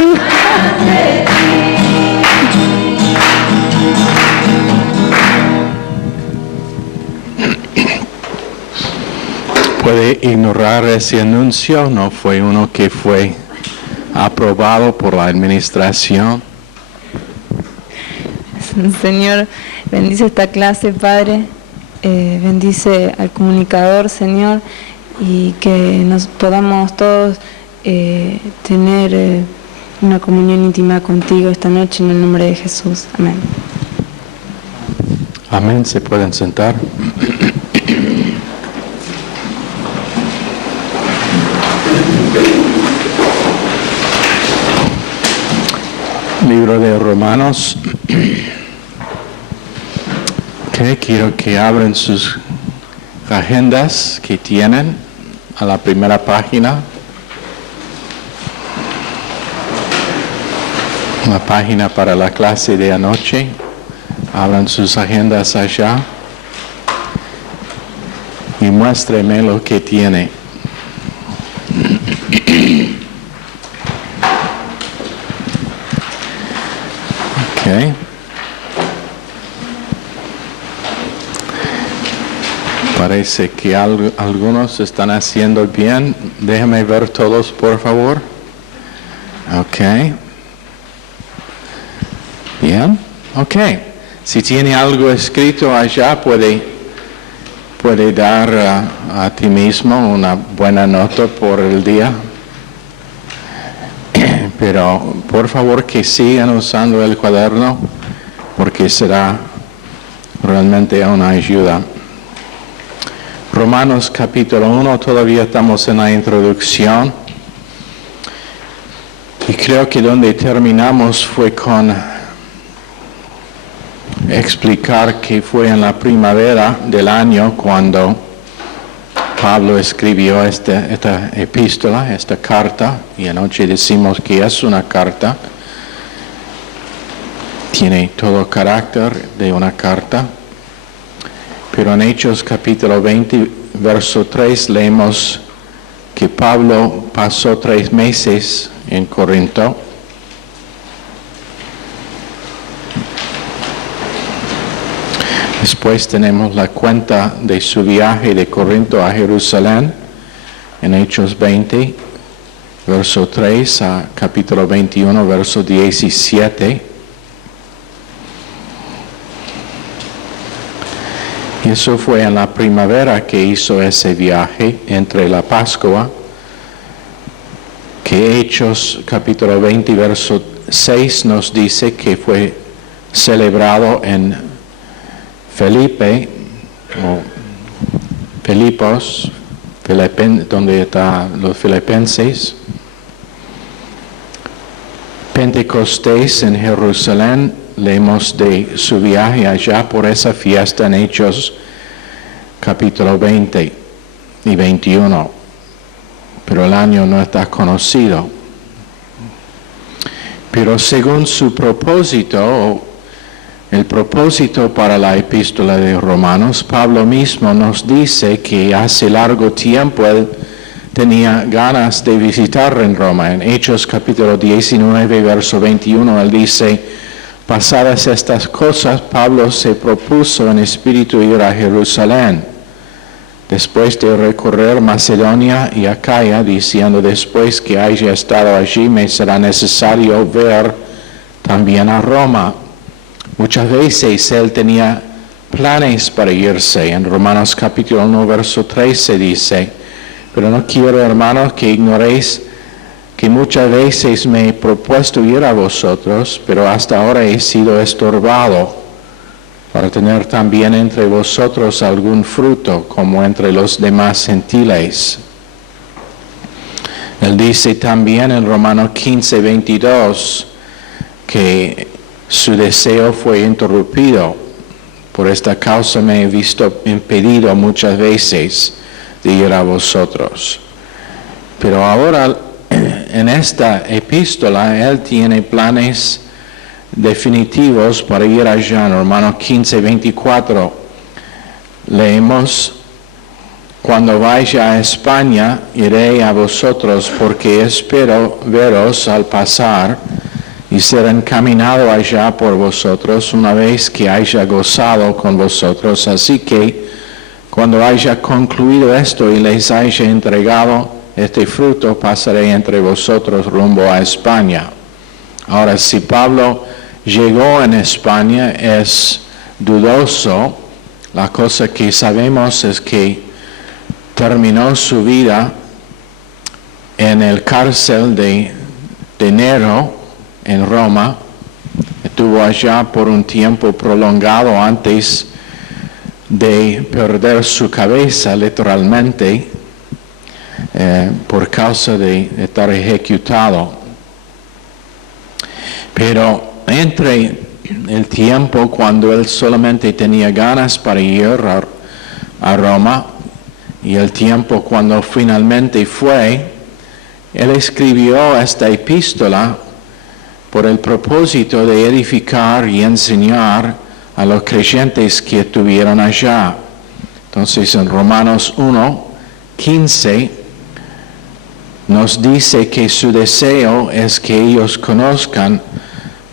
mundo. Puede ignorar ese anuncio, no fue uno que fue aprobado por la administración. Señor, bendice esta clase, Padre, bendice al comunicador, Señor, y que nos podamos todos tener una comunión íntima contigo esta noche en el nombre de Jesús. Amén. Amén, se pueden sentar. Libro de Romanos. Quiero que abran sus agendas que tienen a la primera página. La página para la clase de anoche. Abran sus agendas allá. Y muéstreme lo que tiene. Okay. Parece que algunos están haciendo bien. Déjame ver todos, por favor. Ok. Bien. Ok. Si tiene algo escrito allá, puede dar a ti mismo una buena nota por el día. Pero por favor que sigan usando el cuaderno porque será realmente una ayuda. Romanos capítulo 1, todavía estamos en la introducción. Y creo que donde terminamos fue con explicar que fue en la primavera del año cuando Pablo escribió esta epístola, esta carta, y anoche decimos que es una carta. Tiene todo carácter de una carta. Pero en Hechos capítulo 20, verso 3, leemos que Pablo pasó 3 meses en Corinto. Después tenemos la cuenta de su viaje de Corinto a Jerusalén, en Hechos 20, verso 3, a capítulo 21, verso 17. Y eso fue en la primavera que hizo ese viaje entre la Pascua, que Hechos capítulo 20, verso 6 nos dice que fue celebrado en Felipe, o Filipos, donde están los filipenses. Pentecostés en Jerusalén, leemos de su viaje allá por esa fiesta en Hechos capítulo 20 y 21. Pero el año no está conocido. Pero según su propósito, el propósito para la epístola de Romanos, Pablo mismo nos dice que hace largo tiempo él tenía ganas de visitar en Roma. En Hechos capítulo 19, verso 21, él dice: pasadas estas cosas, Pablo se propuso en espíritu ir a Jerusalén, después de recorrer Macedonia y Acaya, diciendo: después que haya estado allí, me será necesario ver también a Roma. Muchas veces él tenía planes para irse. En Romanos capítulo 1, verso 13 dice: pero no quiero, hermanos, que ignoréis que muchas veces me he propuesto ir a vosotros, pero hasta ahora he sido estorbado, para tener también entre vosotros algún fruto, como entre los demás gentiles. Él dice también en Romanos 15, 22, que su deseo fue interrumpido. Por esta causa me he visto impedido muchas veces de ir a vosotros. Pero ahora, en esta epístola, él tiene planes definitivos para ir allá. En Romanos 15, 24, leemos: cuando vaya a España, iré a vosotros, porque espero veros al pasar y ser encaminado allá por vosotros una vez que haya gozado con vosotros. Así que cuando haya concluido esto y les haya entregado este fruto, pasaré entre vosotros rumbo a España. Ahora, si Pablo llegó en España, es dudoso. La cosa que sabemos es que terminó su vida en el cárcel de Nero en Roma. Estuvo allá por un tiempo prolongado antes de perder su cabeza literalmente por causa de estar ejecutado. Pero entre el tiempo cuando él solamente tenía ganas para ir a Roma y el tiempo cuando finalmente fue, él escribió esta epístola por el propósito de edificar y enseñar a los creyentes que estuvieron allá. Entonces en Romanos 1:15 nos dice que su deseo es que ellos conozcan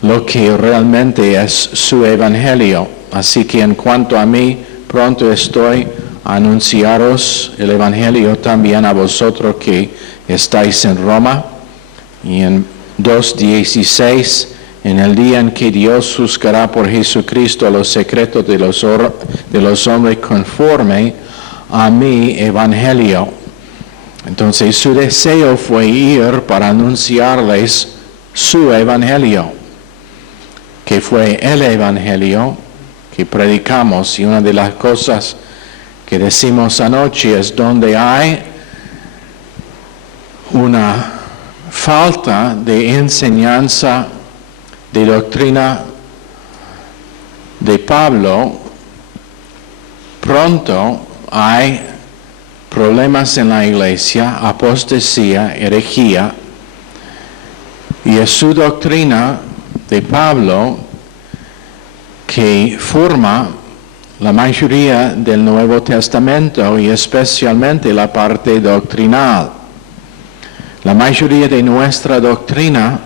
lo que realmente es su evangelio. Así que en cuanto a mí, pronto estoy a anunciaros el evangelio también a vosotros que estáis en Roma. Y en 2:16, en el día en que Dios juzgará por Jesucristo los secretos de los hombres conforme a mi evangelio. Entonces su deseo fue ir para anunciarles su evangelio, que fue el evangelio que predicamos. Y una de las cosas que decimos anoche es donde hay una falta de enseñanza de doctrina de Pablo, pronto hay problemas en la iglesia, apostasía, herejía, y es su doctrina de Pablo que forma la mayoría del Nuevo Testamento y especialmente la parte doctrinal. La mayoría de nuestra doctrina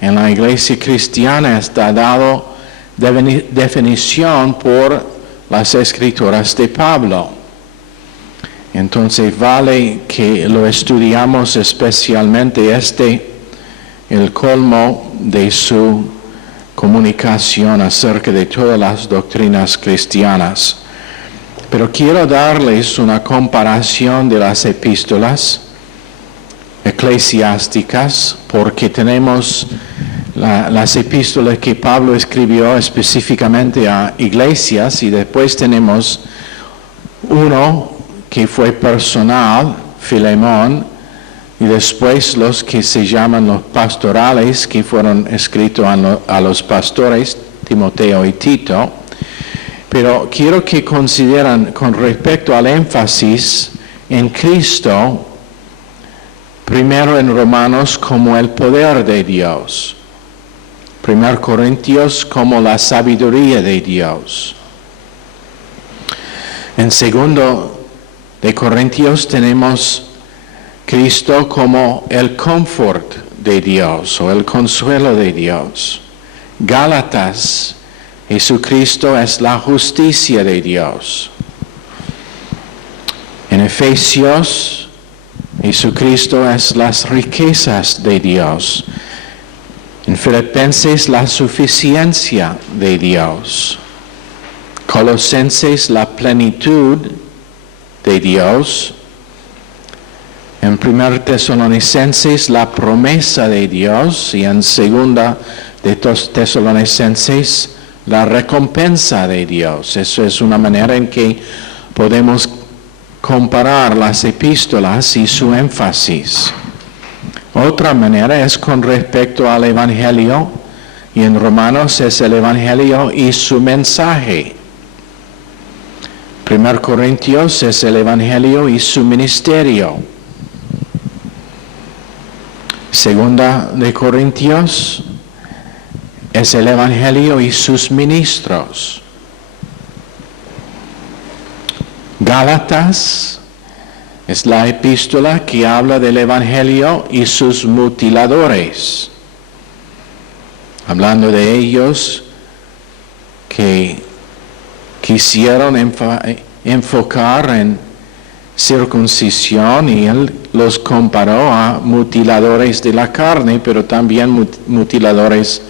en la iglesia cristiana está dado definición por las escrituras de Pablo. Entonces vale que lo estudiamos especialmente el colmo de su comunicación acerca de todas las doctrinas cristianas. Pero quiero darles una comparación de las epístolas eclesiásticas, porque tenemos las epístolas que Pablo escribió específicamente a iglesias y después tenemos uno que fue personal, Filemón, y después los que se llaman los pastorales, que fueron escritos a los pastores, Timoteo y Tito. Pero quiero que consideren con respecto al énfasis en Cristo, primero en Romanos como el poder de Dios, 1 Corintios como la sabiduría de Dios. En 2 de Corintios tenemos Cristo como el confort de Dios o el consuelo de Dios. Gálatas, Jesucristo es la justicia de Dios. En Efesios, Jesucristo es las riquezas de Dios. En Filipenses, la suficiencia de Dios. Colosenses, la plenitud de Dios. En 1 Tesalonicenses, la promesa de Dios. Y en 2 de Tesalonicenses, la recompensa de Dios. Eso es una manera en que podemos comparar las epístolas y su énfasis. Otra manera es con respecto al Evangelio, y en Romanos es el Evangelio y su mensaje. 1 Corintios es el Evangelio y su ministerio. 2 de Corintios es el Evangelio y sus ministros. Gálatas Es la epístola que habla del Evangelio y sus mutiladores, hablando de ellos que quisieron enfocar en circuncisión, y él los comparó a mutiladores de la carne, pero también mutiladores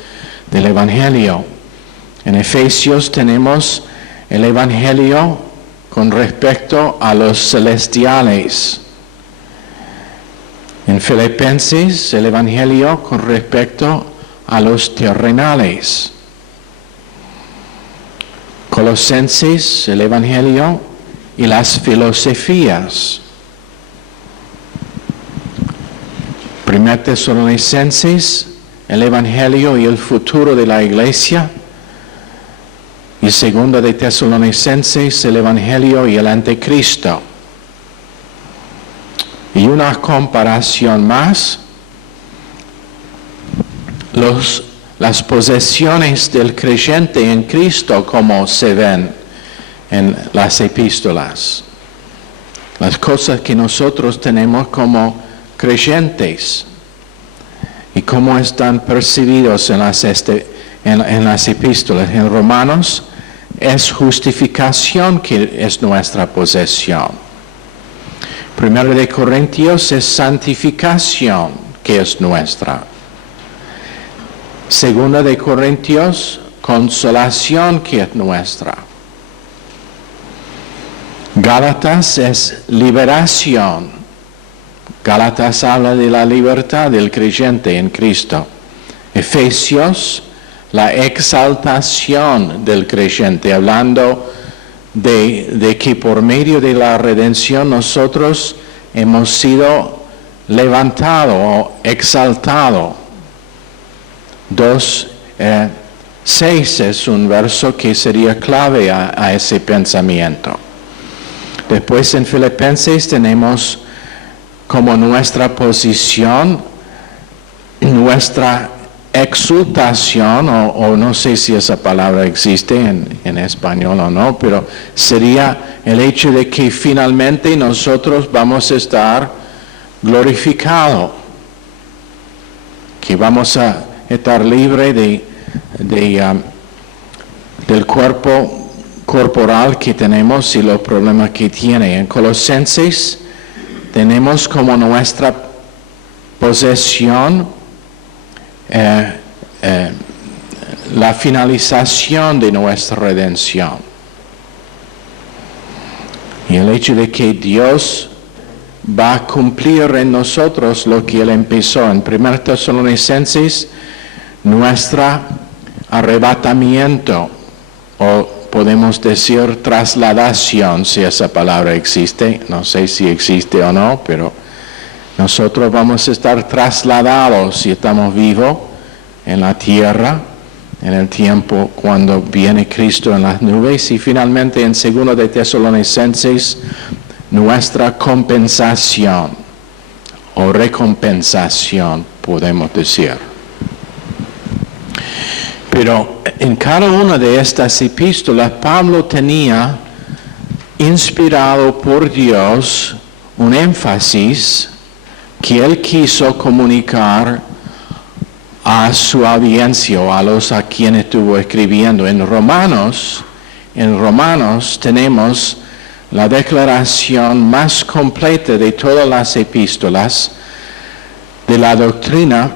del Evangelio. En Efesios tenemos el Evangelio con respecto a los celestiales. En Filipenses, el Evangelio con respecto a los terrenales. Colosenses, el Evangelio y las filosofías. 1 Tesalonicenses, el Evangelio y el futuro de la iglesia. Y 2 de Tesalonicenses, el Evangelio y el Anticristo. Y una comparación más, las posesiones del creyente en Cristo, como se ven en las epístolas. Las cosas que nosotros tenemos como creyentes y cómo están percibidos en las epístolas. En Romanos es justificación que es nuestra posesión. 1 de Corintios es santificación que es nuestra. 2 de Corintios, consolación que es nuestra. Gálatas es liberación. Gálatas habla de la libertad del creyente en Cristo. Efesios, la exaltación del creyente, hablando de que por medio de la redención nosotros hemos sido levantados o exaltados. 2:6 es un verso que sería clave a ese pensamiento. Después en Filipenses tenemos como nuestra posición, nuestra exultación, o no sé si esa palabra existe en español o no, pero sería el hecho de que finalmente nosotros vamos a estar glorificados, que vamos a estar libres del cuerpo corporal que tenemos y los problemas que tiene. En Colosenses tenemos como nuestra posesión la finalización de nuestra redención. Y el hecho de que Dios va a cumplir en nosotros lo que Él empezó. En 1 Tesalonicenses, nuestro arrebatamiento, o podemos decir trasladación, si esa palabra existe, no sé si existe o no, pero nosotros vamos a estar trasladados si estamos vivos en la tierra, en el tiempo cuando viene Cristo en las nubes. Y finalmente en 2 de Tesalonicenses, nuestra compensación o recompensación, podemos decir. Pero en cada una de estas epístolas, Pablo tenía, inspirado por Dios, un énfasis que él quiso comunicar a su audiencia o a quienes estuvo escribiendo. En Romanos tenemos la declaración más completa de todas las epístolas de la doctrina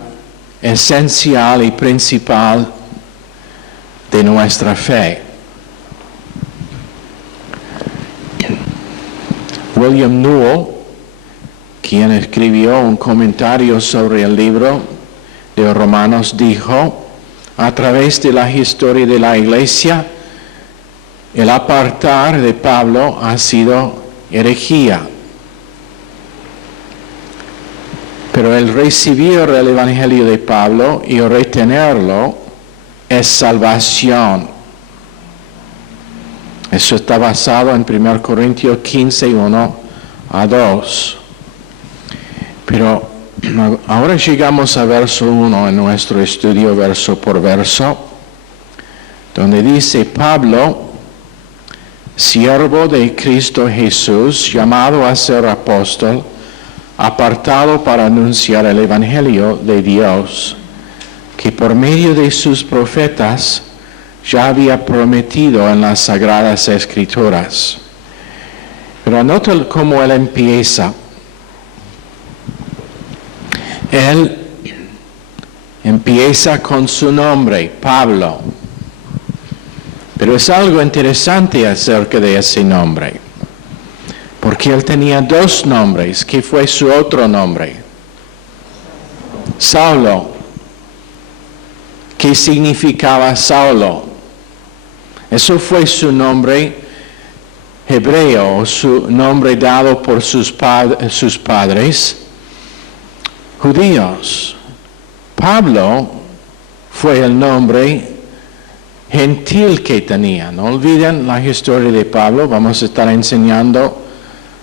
esencial y principal de nuestra fe. William Newell, quien escribió un comentario sobre el libro de Romanos, dijo: a través de la historia de la iglesia, el apartar de Pablo ha sido herejía. Pero el recibir el Evangelio de Pablo y retenerlo es salvación. Eso está basado en 1 Corintios 15, 1-2. Pero ahora llegamos a verso 1 en nuestro estudio verso por verso, donde dice: Pablo, siervo de Cristo Jesús, llamado a ser apóstol, apartado para anunciar el Evangelio de Dios, que por medio de sus profetas ya había prometido en las Sagradas Escrituras. Pero nota cómo él empieza. Él empieza con su nombre, Pablo. Pero es algo interesante acerca de ese nombre. Porque él tenía dos nombres. ¿Qué fue su otro nombre? Saulo. ¿Qué significaba Saulo? Eso fue su nombre hebreo, su nombre dado por sus padres judíos. Pablo fue el nombre gentil que tenía. No olviden la historia de Pablo. Vamos a estar enseñando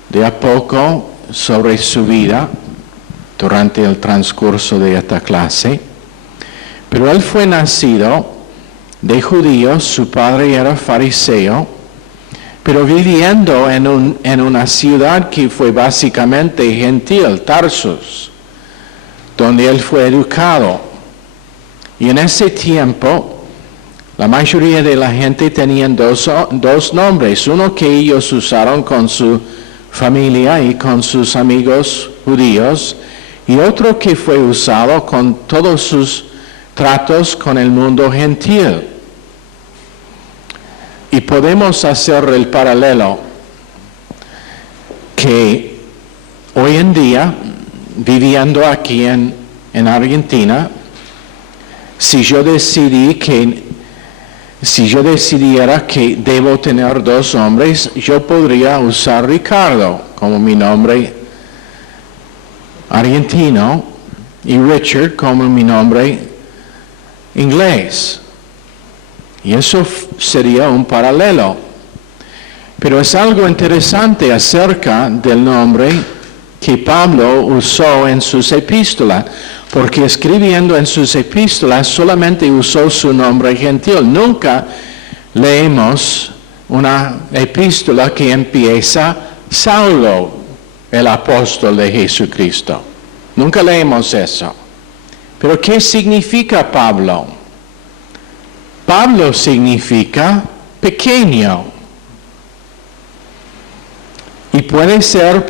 de a poco sobre su vida durante el transcurso de esta clase. Pero él fue nacido de judíos, su padre era fariseo, pero viviendo en una ciudad que fue básicamente gentil, Tarsus, donde él fue educado. Y en ese tiempo, la mayoría de la gente tenían dos nombres, uno que ellos usaron con su familia y con sus amigos judíos, y otro que fue usado con todos sus tratos con el mundo gentil. Y podemos hacer el paralelo que hoy en día, viviendo aquí en Argentina, si yo decidiera que debo tener dos nombres, yo podría usar Ricardo como mi nombre argentino y Richard como mi nombre inglés. Y eso sería un paralelo. Pero es algo interesante acerca del nombre que Pablo usó en sus epístolas, porque escribiendo en sus epístolas solamente usó su nombre gentil. Nunca leemos una epístola que empieza Saulo, el apóstol de Jesucristo. Nunca leemos eso. Pero ¿qué significa Pablo? Pablo significa pequeño. Y puede ser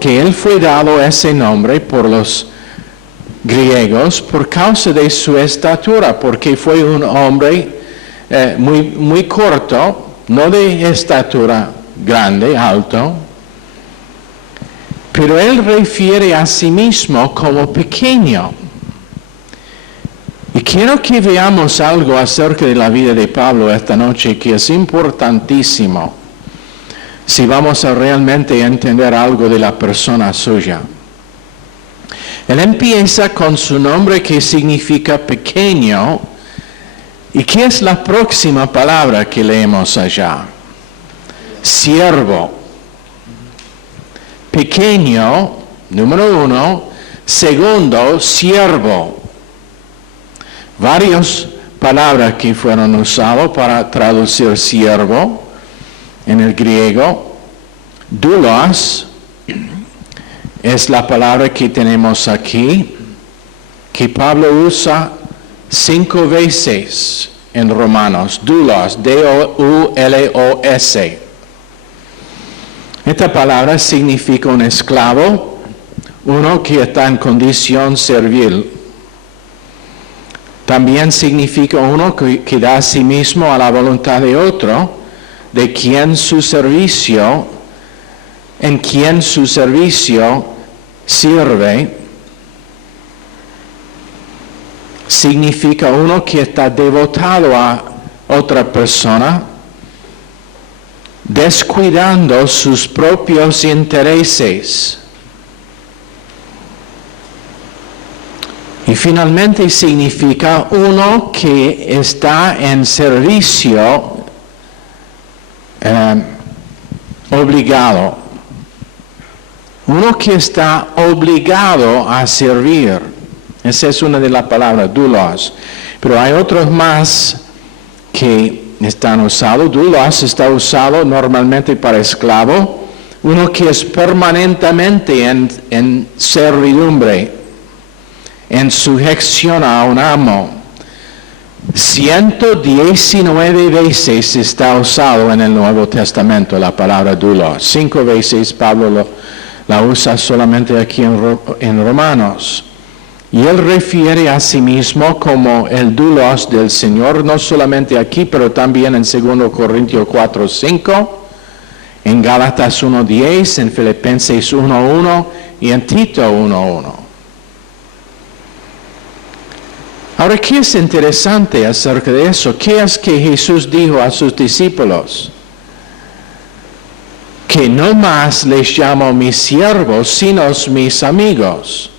que él fue dado ese nombre por los griegos por causa de su estatura, porque fue un hombre muy corto, no de estatura grande, alto, pero él refiere a sí mismo como pequeño. Y quiero que veamos algo acerca de la vida de Pablo esta noche que es importantísimo si vamos a realmente entender algo de la persona suya. Él empieza con su nombre que significa pequeño. ¿Y qué es la próxima palabra que leemos allá? Siervo. Pequeño, número uno. Segundo, siervo. Varias palabras que fueron usadas para traducir siervo en el griego. Doulos es la palabra que tenemos aquí, que Pablo usa 5 veces en Romanos. Doulos, D-O-U-L-O-S. Esta palabra significa un esclavo, uno que está en condición servil. También significa uno que da a sí mismo a la voluntad de otro, en quien su servicio sirve. Significa uno que está devotado a otra persona, descuidando sus propios intereses. Y finalmente significa uno que está en servicio obligado. Uno que está obligado a servir. Esa es una de las palabras, doulos. Pero hay otros más que están usados. Doulos está usado normalmente para esclavo, uno que es permanentemente en servidumbre, en sujeción a un amo. 119 veces está usado en el Nuevo Testamento la palabra doulos. 5 veces Pablo la usa solamente aquí en Romanos. Y él refiere a sí mismo como el doulos del Señor, no solamente aquí, pero también en 2 Corintios 4:5, en Gálatas 1:10, en Filipenses 1:1 y en Tito 1:1. Ahora, ¿qué es interesante acerca de eso? ¿Qué es que Jesús dijo a sus discípulos? Que no más les llamo mis siervos, sino mis amigos.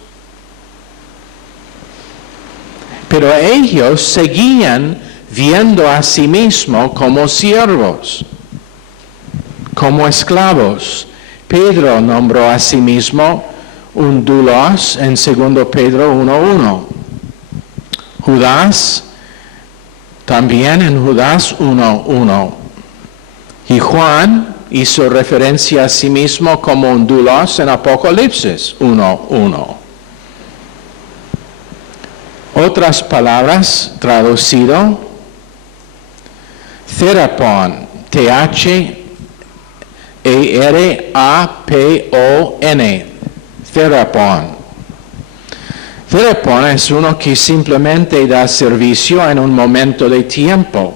Pero ellos seguían viendo a sí mismos como siervos, como esclavos. Pedro nombró a sí mismo un doulos en 2 Pedro 1:1. Judas, también en Judas 1:1. Y Juan hizo referencia a sí mismo como un doulos en Apocalipsis 1:1. Otras palabras traducido, therapon, T-H-E-R-A-P-O-N, therapon. Therapon es uno que simplemente da servicio en un momento de tiempo,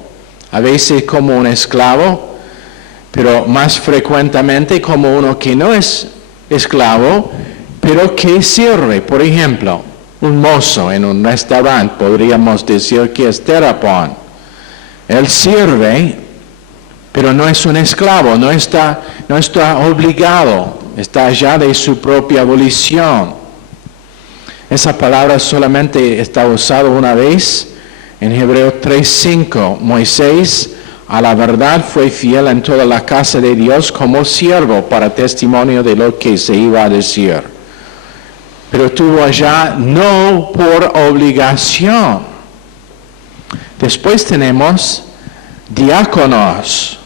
a veces como un esclavo, pero más frecuentemente como uno que no es esclavo, pero que sirve. Por ejemplo, un mozo en un restaurante, podríamos decir que es therapon. Él sirve, pero no es un esclavo, no está obligado, está ya de su propia volición. Esa palabra solamente está usada una vez en Hebreos 3:5. Moisés, a la verdad, fue fiel en toda la casa de Dios como siervo para testimonio de lo que se iba a decir. Pero estuvo allá no por obligación. Después tenemos diáconos,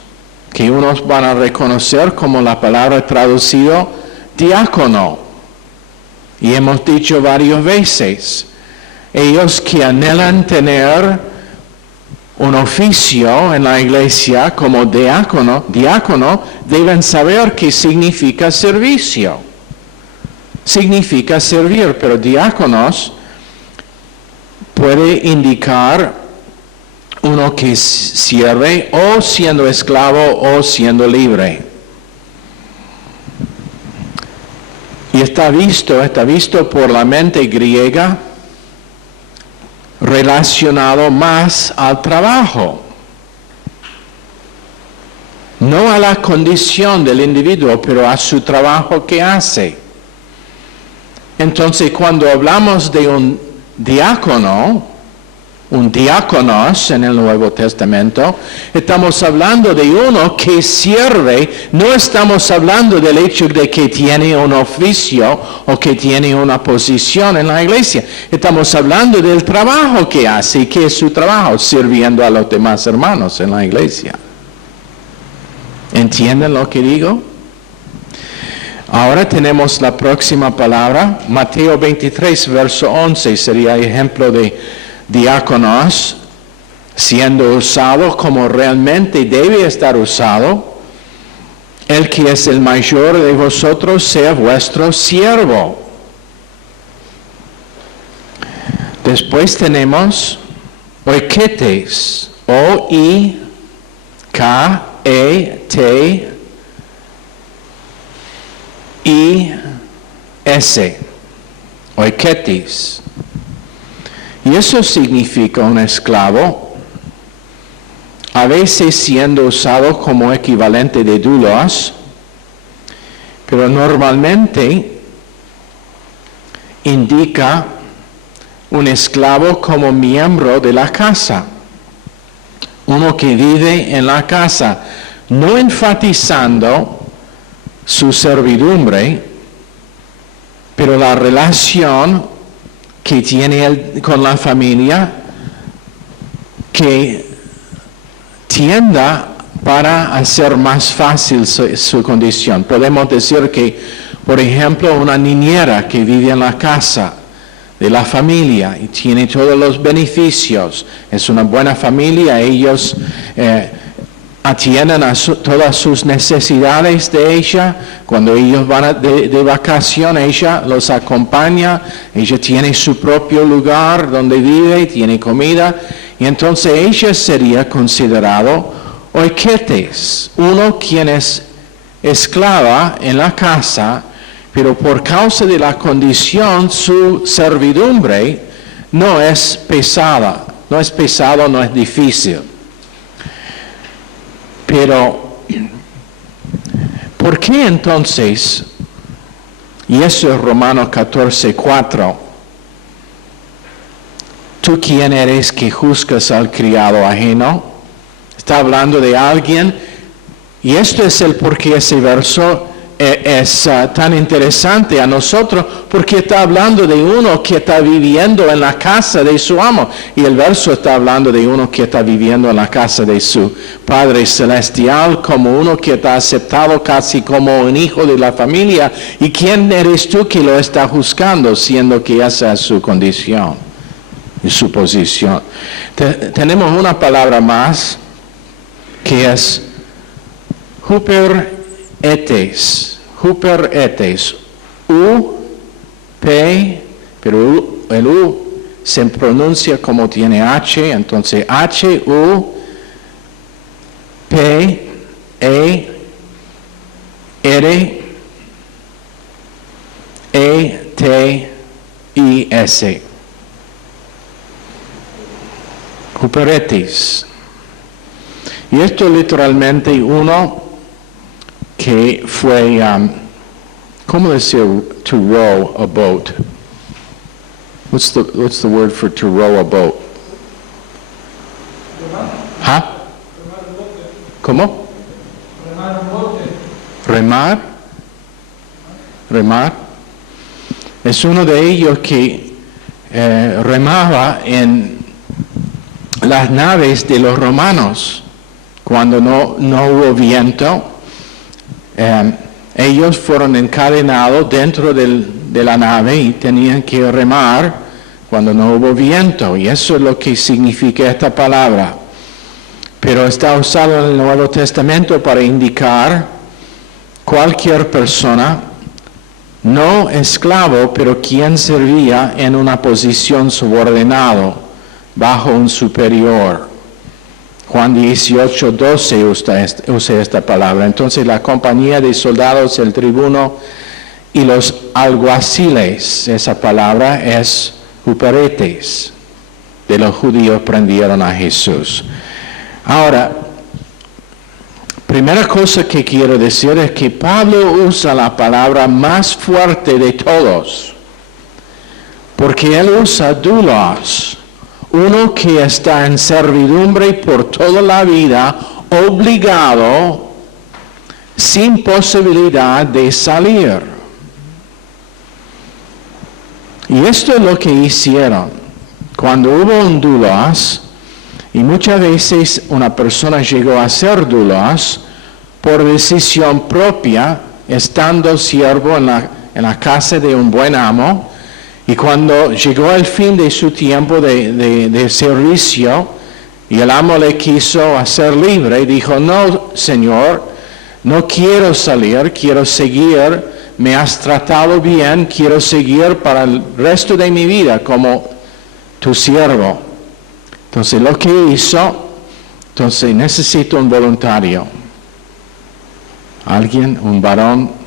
que unos van a reconocer como la palabra traducido diácono. Y hemos dicho varias veces, ellos que anhelan tener un oficio en la iglesia como diácono deben saber qué significa servicio. Significa servir, pero diáconos puede indicar uno que sirve o siendo esclavo o siendo libre. Y está visto por la mente griega relacionado más al trabajo, no a la condición del individuo, pero a su trabajo que hace. Entonces, cuando hablamos de un diáconos en el Nuevo Testamento, estamos hablando de uno que sirve, no estamos hablando del hecho de que tiene un oficio o que tiene una posición en la iglesia. Estamos hablando del trabajo que hace y que es su trabajo, sirviendo a los demás hermanos en la iglesia. ¿Entienden lo que digo? Ahora tenemos la próxima palabra, Mateo 23, verso 11, sería ejemplo de diáconos siendo usado como realmente debe estar usado. El que es el mayor de vosotros sea vuestro siervo. Después tenemos oiketes, O-I-K-E-T-I-S, oiketes. Y eso significa un esclavo, a veces siendo usado como equivalente de doulos, pero normalmente indica un esclavo como miembro de la casa, uno que vive en la casa, no enfatizando su servidumbre, pero la relación que tiene él con la familia, que tienda para hacer más fácil su condición. Podemos decir que, por ejemplo, una niñera que vive en la casa de la familia y tiene todos los beneficios, es una buena familia, ellos atienden a todas sus necesidades de ella. Cuando ellos van de vacación, ella los acompaña, ella tiene su propio lugar donde vive, tiene comida, y entonces ella sería considerado oiketes, uno quien es esclava en la casa, pero por causa de la condición su servidumbre no es pesada, no es difícil. Pero, ¿por qué entonces, y eso es Romanos 14:4, tú quién eres que juzgas al criado ajeno? Está hablando de alguien, y esto es el por qué ese verso es tan interesante a nosotros, porque está hablando de uno que está viviendo en la casa de su amo, y el verso está hablando de uno que está viviendo en la casa de su Padre Celestial, como uno que está aceptado casi como un hijo de la familia. ¿Y quién eres tú que lo está juzgando, siendo que esa es su condición y su posición? Tenemos una palabra más, que es huperetes, U-P, pero el U se pronuncia como tiene H, entonces H-U-P-E-R-E-T-I-S. Huperetes. Y esto literalmente uno que fue, ¿cómo decir to row a boat? What's the word for to row a boat? ¿Ah? ¿Cómo? Remar. Es uno de ellos que remaba en las naves de los romanos. Cuando no hubo viento, ellos fueron encadenados dentro de la nave y tenían que remar cuando no hubo viento. Y eso es lo que significa esta palabra. Pero está usado en el Nuevo Testamento para indicar cualquier persona, no esclavo, pero quien servía en una posición subordinado bajo un superior. Juan 18:12 usa esta palabra. Entonces la compañía de soldados, el tribuno y los alguaciles, esa palabra es huperetes, de los judíos prendieron a Jesús. Ahora, primera cosa que quiero decir es que Pablo usa la palabra más fuerte de todos, porque él usa doulos, uno que está en servidumbre por toda la vida, obligado, sin posibilidad de salir. Y esto es lo que hicieron. Cuando hubo un doulos, y muchas veces una persona llegó a ser doulos por decisión propia, estando siervo en la casa de un buen amo. Y cuando llegó el fin de su tiempo de servicio, y el amo le quiso hacer libre, dijo: no, Señor, no quiero salir, quiero seguir, me has tratado bien, quiero seguir para el resto de mi vida como tu siervo. Entonces lo que hizo, entonces necesito un voluntario. Alguien, un varón.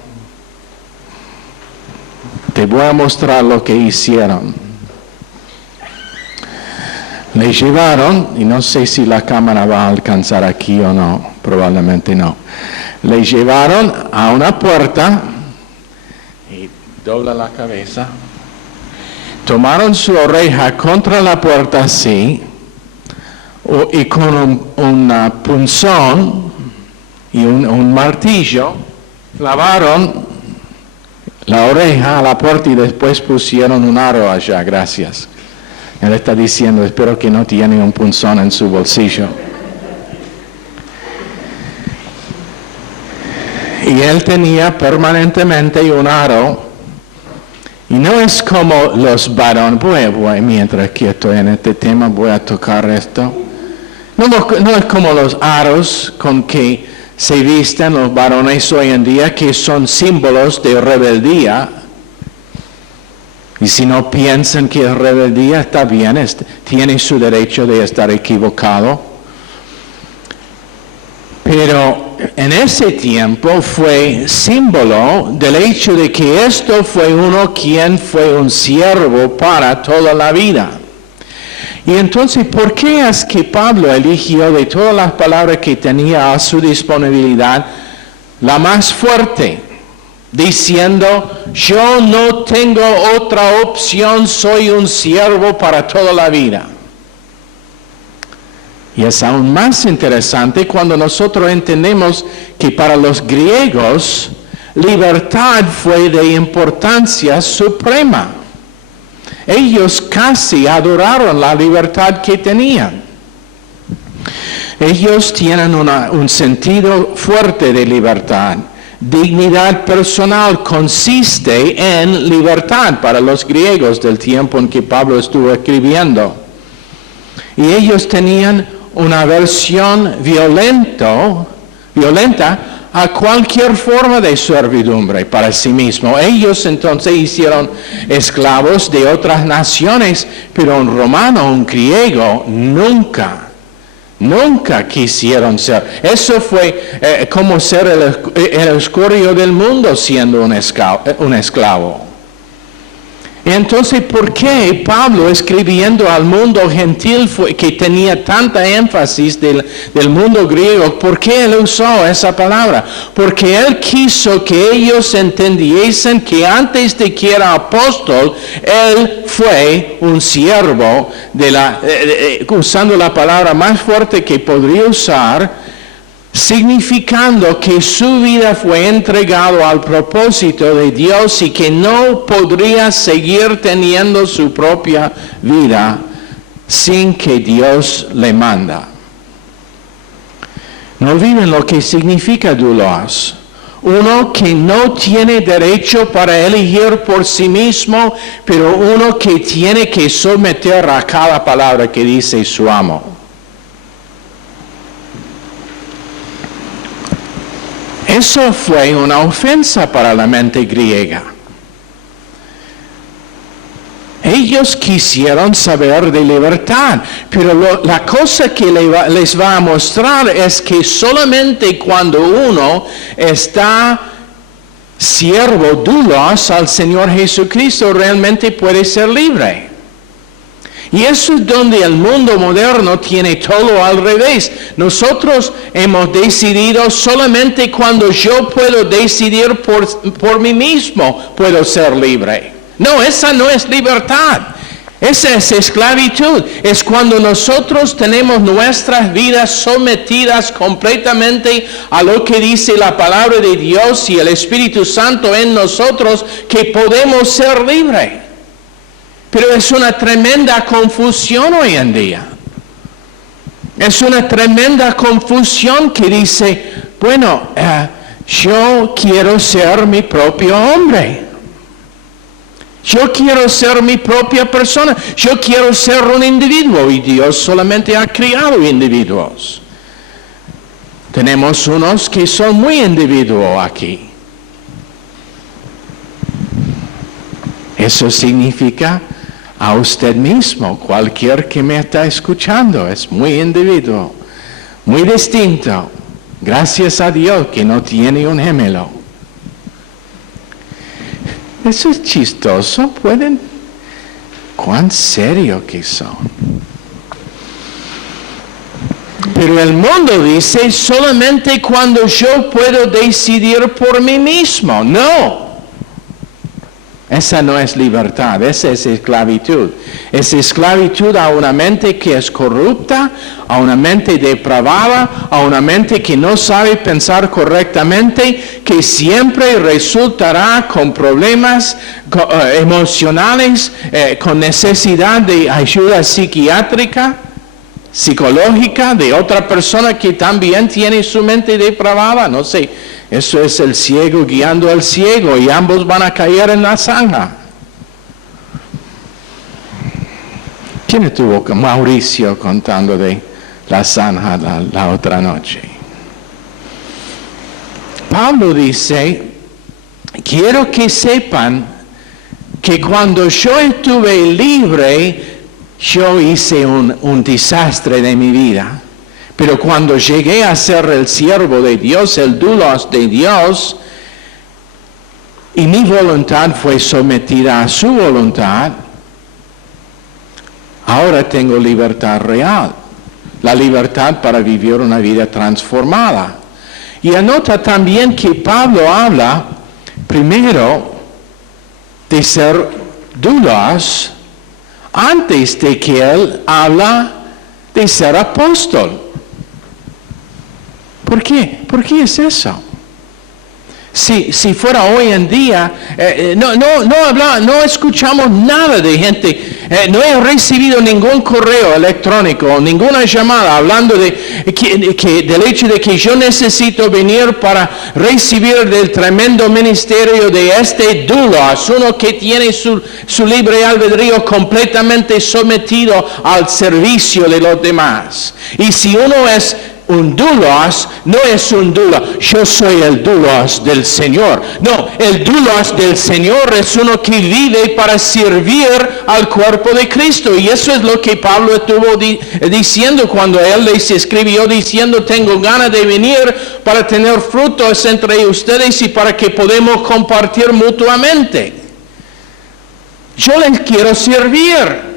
Te voy a mostrar lo que hicieron. Le llevaron, y no sé si la cámara va a alcanzar aquí o no, probablemente no. Le llevaron a una puerta y dobla la cabeza. Tomaron su oreja contra la puerta así, y con un punzón y un martillo clavaron la oreja a la puerta y después pusieron un aro allá. Gracias. Él está diciendo: espero que no tiene un punzón en su bolsillo. Y él tenía permanentemente un aro. Y no es como los varones, mientras que estoy en este tema voy a tocar esto. No es como los aros con que se visten los varones hoy en día, que son símbolos de rebeldía. Y si no piensan que es rebeldía, está bien, tiene su derecho de estar equivocado. Pero en ese tiempo fue símbolo del hecho de que esto fue uno quien fue un siervo para toda la vida. Y entonces, ¿por qué es que Pablo eligió de todas las palabras que tenía a su disponibilidad la más fuerte? Diciendo, yo no tengo otra opción, soy un siervo para toda la vida. Y es aún más interesante cuando nosotros entendemos que para los griegos, libertad fue de importancia suprema. Ellos casi adoraron la libertad que tenían. Ellos tienen un sentido fuerte de libertad. Dignidad personal consiste en libertad para los griegos del tiempo en que Pablo estuvo escribiendo. Y ellos tenían una aversión violenta a cualquier forma de servidumbre para sí mismo. Ellos entonces hicieron esclavos de otras naciones, pero un romano, un griego, nunca quisieron ser. Eso fue como ser el escorio del mundo siendo un esclavo. Entonces, ¿por qué Pablo, escribiendo al mundo gentil que tenía tanta énfasis del mundo griego, por qué él usó esa palabra? Porque él quiso que ellos entendiesen que antes de que era apóstol, él fue un siervo, usando la palabra más fuerte que podría usar, significando que su vida fue entregado al propósito de Dios y que no podría seguir teniendo su propia vida sin que Dios le manda. No olviden lo que significa doulos. Uno que no tiene derecho para elegir por sí mismo, pero uno que tiene que someter a cada palabra que dice su amo. Eso fue una ofensa para la mente griega. Ellos quisieron saber de libertad, pero la cosa que les va a mostrar es que solamente cuando uno está siervo, doulos al Señor Jesucristo, realmente puede ser libre. Y eso es donde el mundo moderno tiene todo al revés. Nosotros hemos decidido solamente cuando yo puedo decidir por mí mismo puedo ser libre. No, esa no es libertad. Esa es esclavitud. Es cuando nosotros tenemos nuestras vidas sometidas completamente a lo que dice la palabra de Dios y el Espíritu Santo en nosotros que podemos ser libres. Pero es una tremenda confusión hoy en día. Es una tremenda confusión que dice, bueno, yo quiero ser mi propio hombre. Yo quiero ser mi propia persona. Yo quiero ser un individuo y Dios solamente ha creado individuos. Tenemos unos que son muy individuos aquí. Eso significa a usted mismo, cualquier que me está escuchando, es muy individuo, muy distinto. Gracias a Dios que no tiene un gemelo. Eso es chistoso, cuán serio que son. Pero el mundo dice solamente cuando yo puedo decidir por mí mismo. No. Esa no es libertad, esa es esclavitud. Es esclavitud a una mente que es corrupta, a una mente depravada, a una mente que no sabe pensar correctamente, que siempre resultará con problemas emocionales, con necesidad de ayuda psiquiátrica, psicológica, de otra persona que también tiene su mente depravada. No sé Eso es el ciego guiando al ciego y ambos van a caer en la zanja. ¿Quién estuvo con Mauricio contando de la zanja la otra noche? Pablo dice, quiero que sepan que cuando yo estuve libre, yo hice un desastre de mi vida. Pero cuando llegué a ser el siervo de Dios, el doulos de Dios, y mi voluntad fue sometida a su voluntad, ahora tengo libertad real. La libertad para vivir una vida transformada. Y anota también que Pablo habla primero de ser doulos antes de que él habla de ser apóstol. ¿Por qué? ¿Por qué es eso? Si fuera hoy en día, no escuchamos nada de gente, no he recibido ningún correo electrónico, ninguna llamada hablando del hecho de que yo necesito venir para recibir del tremendo ministerio de este doulos, uno que tiene su libre albedrío completamente sometido al servicio de los demás. Y si uno es un doulos, no es un doulos, yo soy el doulos del Señor. No, el doulos del Señor es uno que vive para servir al cuerpo de Cristo. Y eso es lo que Pablo estuvo diciendo cuando él les escribió diciendo, tengo ganas de venir para tener frutos entre ustedes y para que podamos compartir mutuamente. Yo les quiero servir.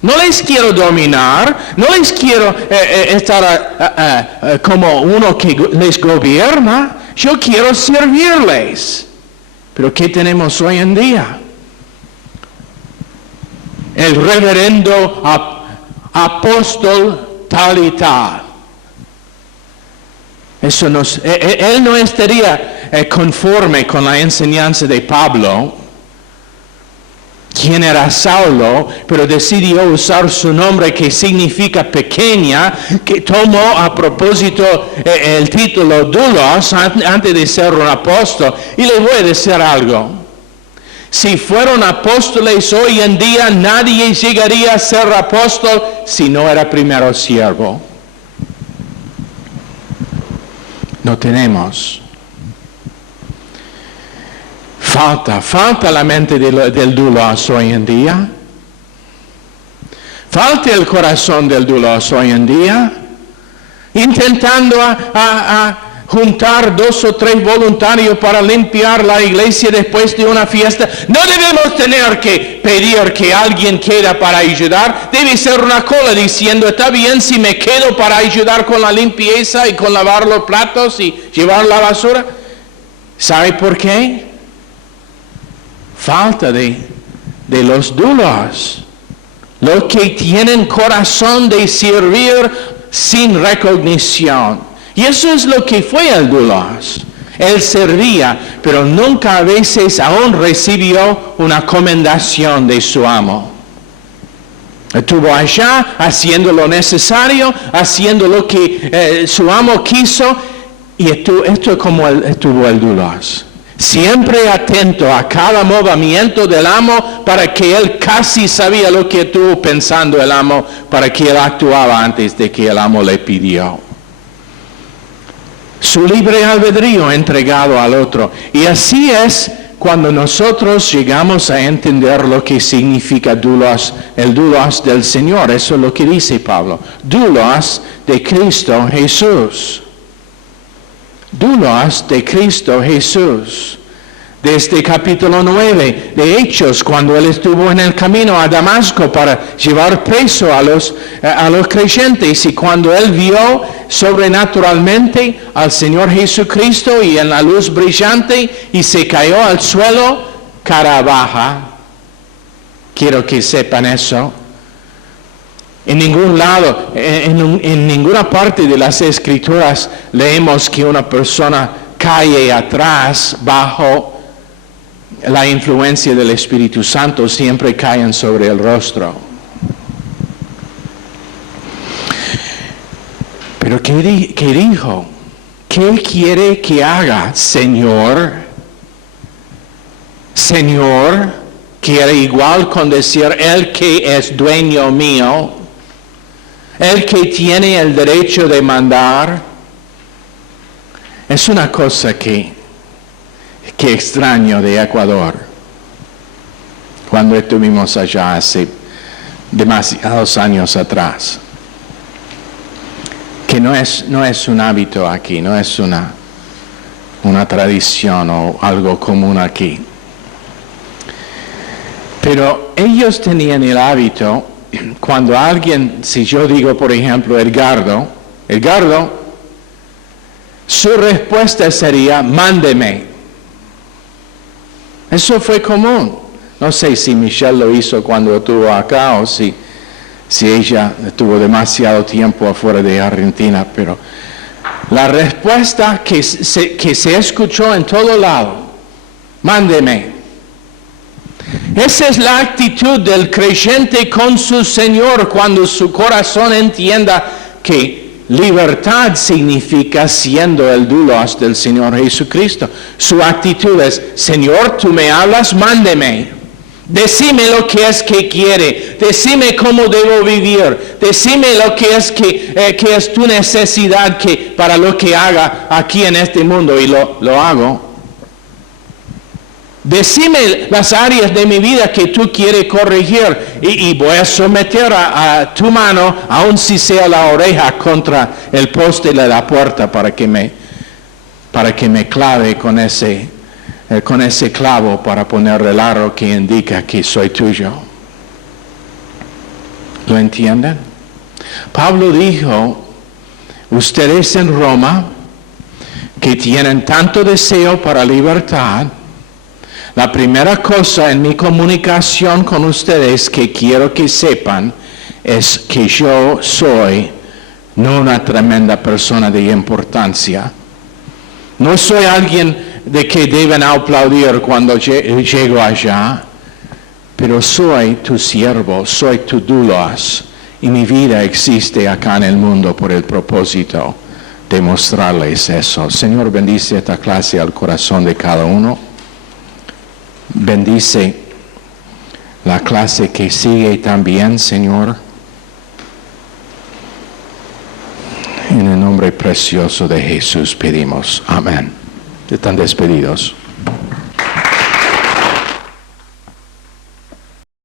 No les quiero dominar, no les quiero estar como uno que les gobierna. Yo quiero servirles. Pero ¿qué tenemos hoy en día? El reverendo apóstol tal y tal. Eso él no estaría conforme con la enseñanza de Pablo, quien era Saulo, pero decidió usar su nombre que significa pequeña, que tomó a propósito el título doulos antes de ser un apóstol. Y le voy a decir algo. Si fueron apóstoles hoy en día, nadie llegaría a ser apóstol si no era primero siervo. No tenemos. Falta la mente del doulos hoy en día. Falta el corazón del doulos hoy en día. Intentando juntar 2 o 3 voluntarios para limpiar la iglesia después de una fiesta. No debemos tener que pedir que alguien quede para ayudar. Debe ser una cola diciendo, está bien si me quedo para ayudar con la limpieza y con lavar los platos y llevar la basura. ¿Sabe por qué? Falta de los doulos, los que tienen corazón de servir sin recognición. Y eso es lo que fue el doulos. Él servía, pero nunca a veces aún recibió una comendación de su amo. Estuvo allá haciendo lo necesario, haciendo lo que su amo quiso, y esto es como estuvo el doulos. Siempre atento a cada movimiento del amo para que él casi sabía lo que estuvo pensando el amo, para que él actuaba antes de que el amo le pidió. Su libre albedrío entregado al otro. Y así es cuando nosotros llegamos a entender lo que significa doulos, el doulos del Señor. Eso es lo que dice Pablo. Doulos de Cristo Jesús. Doulos de Cristo Jesús. Desde capítulo 9 de Hechos, cuando él estuvo en el camino a Damasco para llevar preso a los creyentes, y cuando él vio sobrenaturalmente al Señor Jesucristo y en la luz brillante, y se cayó al suelo cara baja. Quiero que sepan eso. En ningún lado, en ninguna parte de las Escrituras leemos que una persona cae atrás bajo la influencia del Espíritu Santo. Siempre caen sobre el rostro. Pero ¿qué dijo? ¿qué quiere que haga, Señor? Señor, quiere igual con decir, el que es dueño mío, el que tiene el derecho de mandar. Es una cosa que extraño de Ecuador. Cuando estuvimos allá hace demasiados años atrás. Que no es un hábito aquí, no es una tradición o algo común aquí. Pero ellos tenían el hábito, cuando alguien, si yo digo por ejemplo Edgardo, su respuesta sería, mándeme. Eso fue común. No sé si Michelle lo hizo cuando estuvo acá o si ella estuvo demasiado tiempo afuera de Argentina, pero la respuesta que se escuchó en todo lado, mándeme. Esa es la actitud del creyente con su Señor cuando su corazón entienda que libertad significa siendo el doulos del Señor Jesucristo. Su actitud es, Señor, tú me hablas, mándeme. Decime lo que es que quiere, decime cómo debo vivir, decime lo que es tu necesidad para lo que haga aquí en este mundo y lo hago. Decime las áreas de mi vida que tú quieres corregir y voy a someter a tu mano, aun si sea la oreja contra el poste de la puerta para que me clave con ese clavo para poner el aro que indica que soy tuyo. ¿Lo entienden? Pablo dijo, ustedes en Roma, que tienen tanto deseo para libertad, la primera cosa en mi comunicación con ustedes que quiero que sepan es que yo soy no una tremenda persona de importancia. No soy alguien de que deben aplaudir cuando llego allá, pero soy tu siervo, soy tu doulos, y mi vida existe acá en el mundo por el propósito de mostrarles eso. Señor, bendice esta clase al corazón de cada uno. Bendice la clase que sigue también, Señor. En el nombre precioso de Jesús pedimos. Amén. Están despedidos.